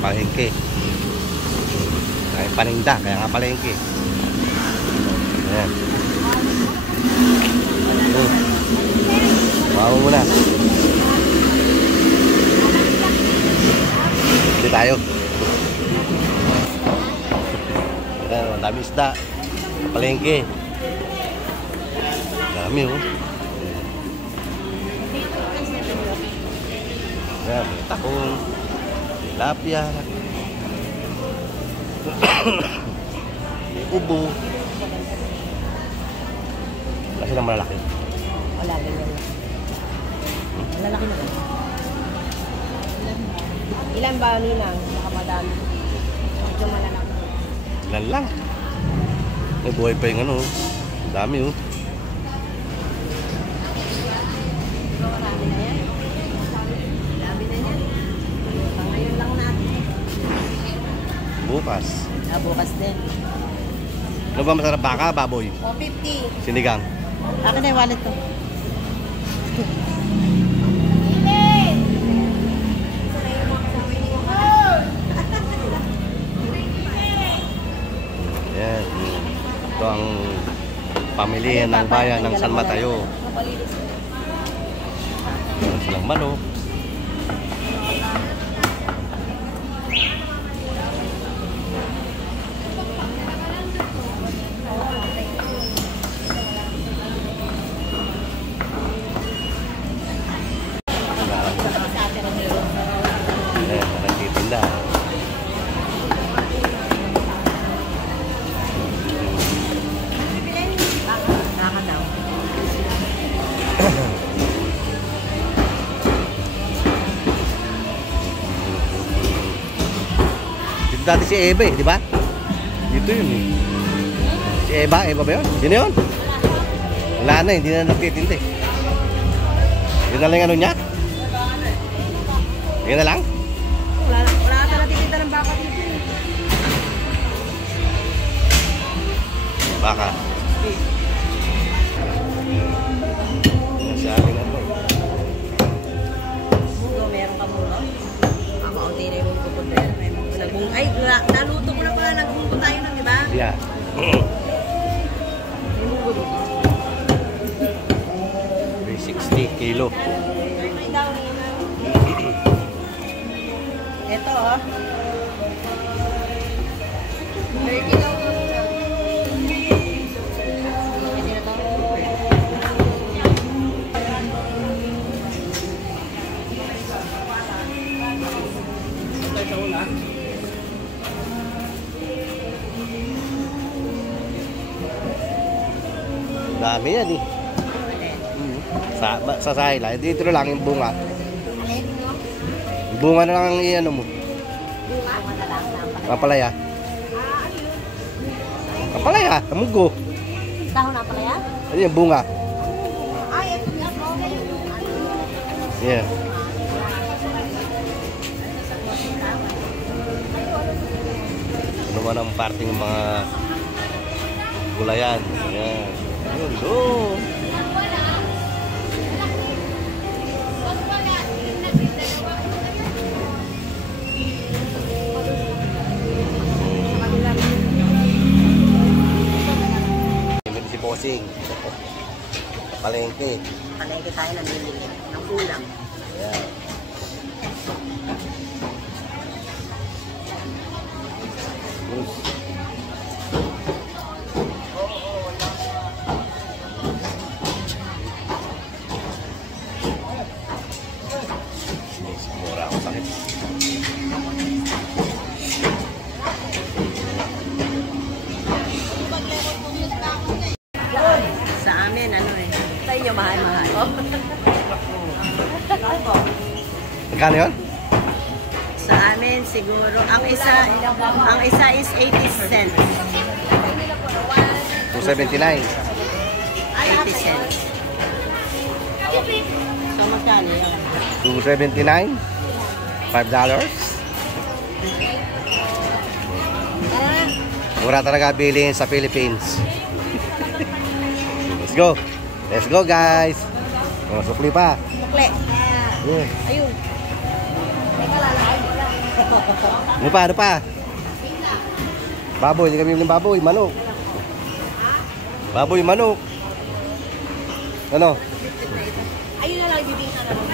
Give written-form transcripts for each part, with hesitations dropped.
palengke. Ay paninda, kaya nga palengke. Ayan. Bawa muna. Hindi tayo. Ayan, dami isda. Palengke. Dami oh. Ayan, may takong, tilapia, may ubo. Wala silang malalaki. Wala, ganyan. Malalaki na ba? Ilan ba, Ninang? Baka madami. Medyo malalaki. Ilan lang. May buhay pa yung ano. Dami oh. Marami na yan. Dami na yan. Ngayon lang natin. Bukas. Bukas din. Ano ba masarap, baka, baboy? O, 50. Sinigang. Akin na yung wallet to. Yan. Ito ang pamilihan ng bayan ng San Mateo. Meron silang manok. Ayan, nagtitinda. Dito dati si Eva eh, di ba? Dito yun eh. Si Eva ba yun? Sino yun? Wala na, hindi na nagtitinda eh. Yun na lang ano niya? Yun na lang? Wala ka natitinda ng baka dito. Baka. Sa akin na to. Mugo, meron ka mugo? Makaunti na yung mugo ko na yan. Ay, naluto ko na pala. Nagmugo tayo nun, di ba? Yeah. May mugo dito. 360 kilo. Ito, oh. 30 daw. Dami yan eh. Sa sahila. Dito na lang yung bunga. Yung bunga na lang ang iano mo. Kapalaya. Kapalaya. Kamugo. Dahon na pala yan? Ano yung bunga? Ay, ito nga. Yeah. Ano naman ang parting mga gulayan. Ayan. Ayun, doon. Si Bossing. Palengke. Palengke tayo na nilili ng ulam. Ayan. Mura ako sakit. Sa amin, ano eh. Sa inyo, mahal-mahal. Magkano yun? Sa amin, siguro, ang isa is 80 cents. 279. 80 cents. So, magkano yun? 279. $5. Mura talaga bilhin sa Philippines. Let's go. Let's go, guys. Oh, sukli pa. Sukli. Yeah. Ayun. Teka, lalaki. Ano pa, ano pa? Baboy, hindi kami bilang baboy, manok. Baboy, manok. Ano? Ayun na lang, bibingka na lang.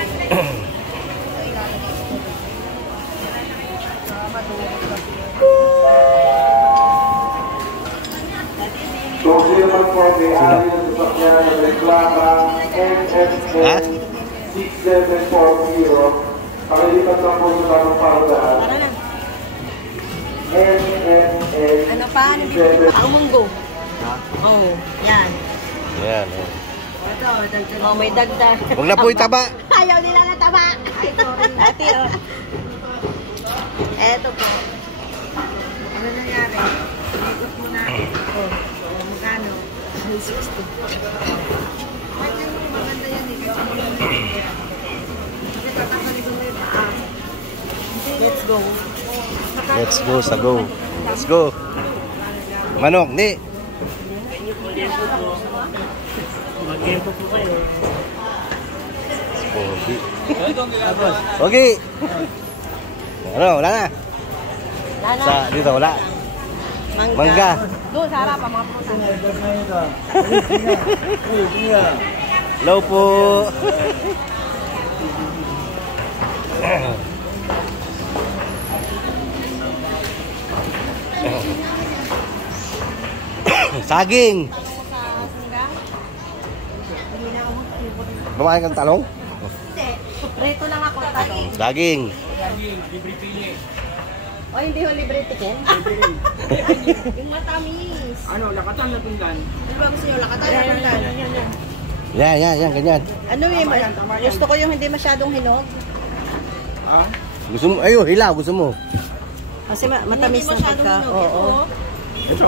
Kung sino man po may-ari ng sasakyan na reklama Ha? NSN 6740, pakilipat lang po sa tamang paradahan. Tara na. NSN Ano pa? Ano bibingka? Ang munggo. Oo, yan. Yan. Oh. Oh, may dagdag. Huwag na po itaba. Ayaw nila na taba. Ay, sorry. Ate, oh. Eto po. Ano nangyari? Ikot mo na. Oh, magkano? 60. Maganda yan eh. Kasi tatanggalin ko na yung paa. Let's go. Let's go sa go. Let's go. Manok, ni. Pogi. Pogi. Ano, wala na. Lana. Sa dito wala. Mangga. Doon, sa harap, mga prutas. Hello po. Saging. Kumain kang talong? Hindi. Reto lang ako. Talong. Saging. O, hindi ho libre tikin? Yung matamis. Ano, lakatan na pinggan. Ano ba gusto nyo? Lakatan na pagkan. Yan, ganyan. Ano gusto ko yung hindi masyadong hinog. Ha? Gusto mo, ayo, hilaw, gusto mo. Kasi matamis na pagka. Oo. Ito,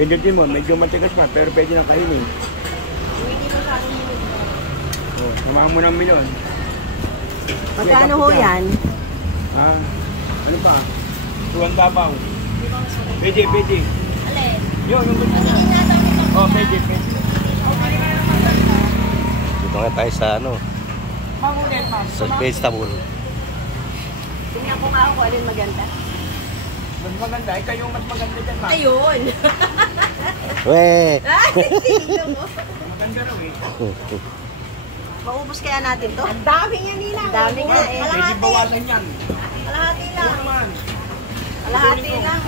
pindutin mo, medyo matigas pa, pero pwede na kainin. Hindi masyadong hinog. Oh, samahan mo ng milyon. Magkano ho yan? Ha? Ano pa? Tuwang babaw. Pwede. Alin? Yun, yung gusto mo. Oh, pwede. Dito nga tayo sa ano, sa vegetable. Tingnan ko nga ako kung alin maganda. Mas maganda, ikaw yung mas maganda dyan, ma. Ayun! Weh! Ay, sino mo? Maganda raw eh. Maubos kaya natin to? Ang dami nga nila. Ang dami nga eh. Pwede Kalahati. bawasan yan. Kalahati lang. Oo naman. Kalahati lang.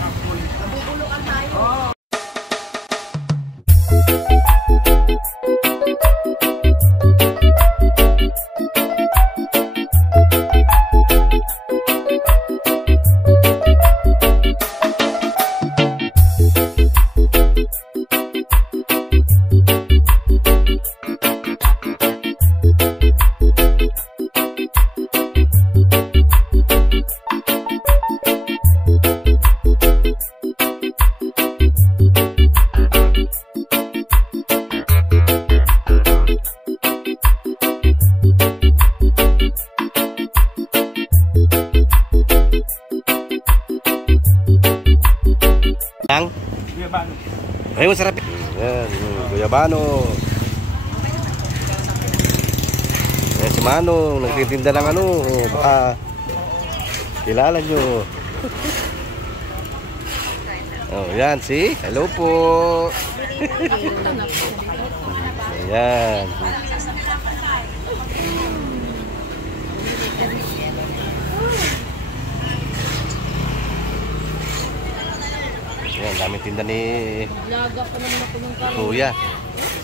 Mabubulukan tayo. Oo. Yang? Guyabano. Ay, masarap. Yan, guyabano. Yan si Manong, nagtitinda ng ano, baka kilala nyo. Oh, yan, si. Hello po. Ayan. Ayan, daming tinda ni Laga pa naman ako ng karoon. Kuya.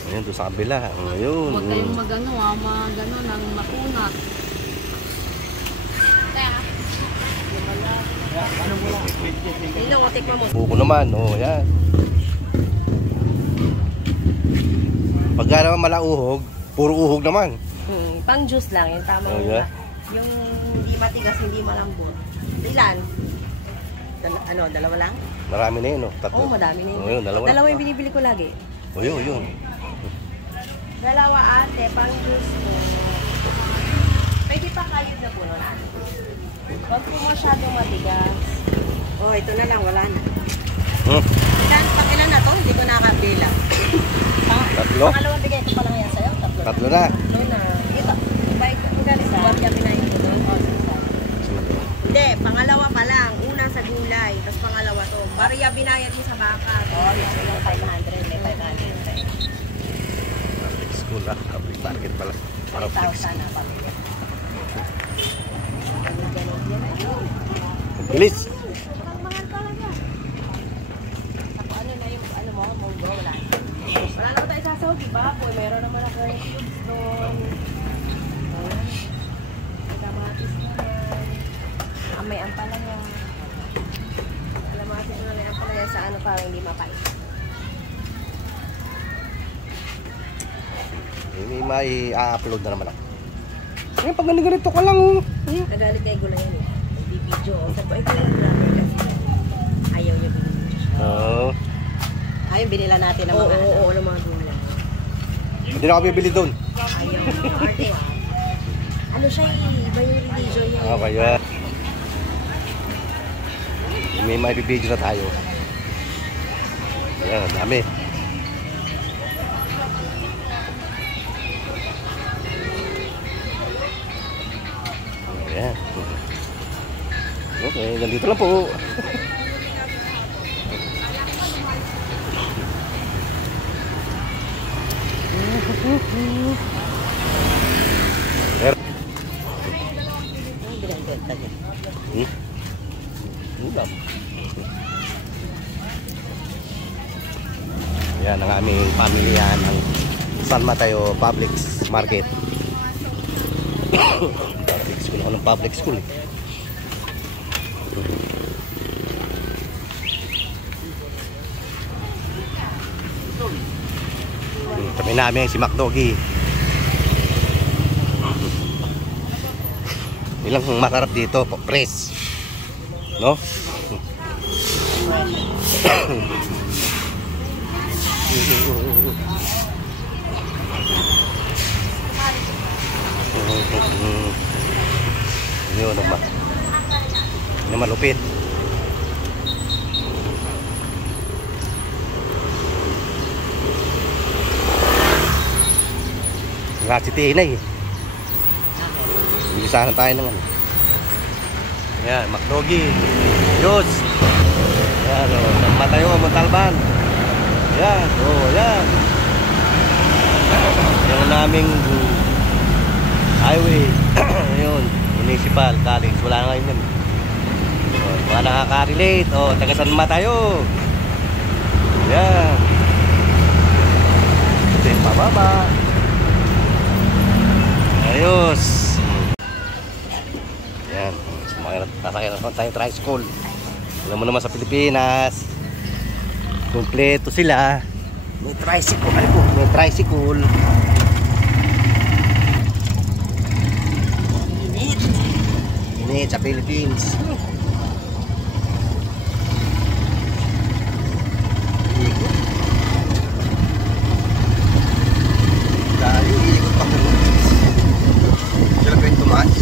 Ayan, doon sa kabila. Ayun. Huwag kayong magano, magano ng makunat. Dilo, tikman mo. Buko naman, oh, yan. Pagka naman malauhog, puro uhog naman. Pang juice lang, yung tamang Oh, yeah? yung hindi matigas, hindi malambot. Ilan? Dalawa lang? Marami na yun, oh. Tatlo. Oo, madami na yun. Oh, yun, dalawa. Dalawa yung binibili ko lagi. Oh, yun. Dalawa ate, pang juice ko. Pwede pa kayo na puno na. Huwag po masyadong matigas. Oh, ito na lang, wala na. Ilan na to? Hindi ko nakabilang. Tatlo? Pangalawang bigay ko pa lang yan sa'yo. Tatlo na. Tatlo na. Ito, bike ko galing sa kami na yung doon. Hindi, pangalawa pa lang. Una sa gulay, tapos pangalawa to. Barya binayad mo sa baka. Oo, yung 500, may 500. Public school ah. Public market pala. Public 5,000 school. na pamilya. Ang bilis. Ang mahal talaga. Ako ano na yung, ano mo, munggo, wala. Wala naman tayo sasahog, diba? Po, meron naman ako yung cubes doon. Ayan. May kamatis na yan. May ampalaya. Kamatis na may ampalaya sa ano para hindi mapait. May i-upload na naman ako. Eh, pag ganito ka lang. Nagalit kay Gula yan eh. Nagbibideo. Sabi ko, ay kaya vlogger kasi. Ayaw niya binibidyo siya. Oo. Ayaw, binila natin ng mga Oo, ng mga gulay. Hindi na ako bibili doon. Ayaw. Arte. Ano siya eh, iba yung religion niya. Ah, kaya. May maibibidyo na tayo. Ayan, ang dami. Ayan. Okay, ganito lang po. Binibenta niya. Ulam. Yan ang aming pamilya ng San Mateo Public Market. Public school ako ng public school eh. Kami namin si McDoggy. Ilang masarap dito, press. No? Yun naman. Yun malupit. Nga si Tina eh. Bilisahan tayo ng ano. Yan, McDoggy. Diyos. Yan o. San Mateo, Montalban. Yan. O, yan. Yung naming highway. Yun. Municipal college. Wala na ngayon yun. O, mga nakaka-relate. O, taga San Mateo. Yan. Ito yung pababa. Ayos. Yan. Sasakyan naman tayo tricycle. Alam mo naman sa Pilipinas, kompleto sila. May tricycle. Ano po? May tricycle. Init. Init sa Philippines. Dahil iikot pa ko. Sila ko yung tumaas.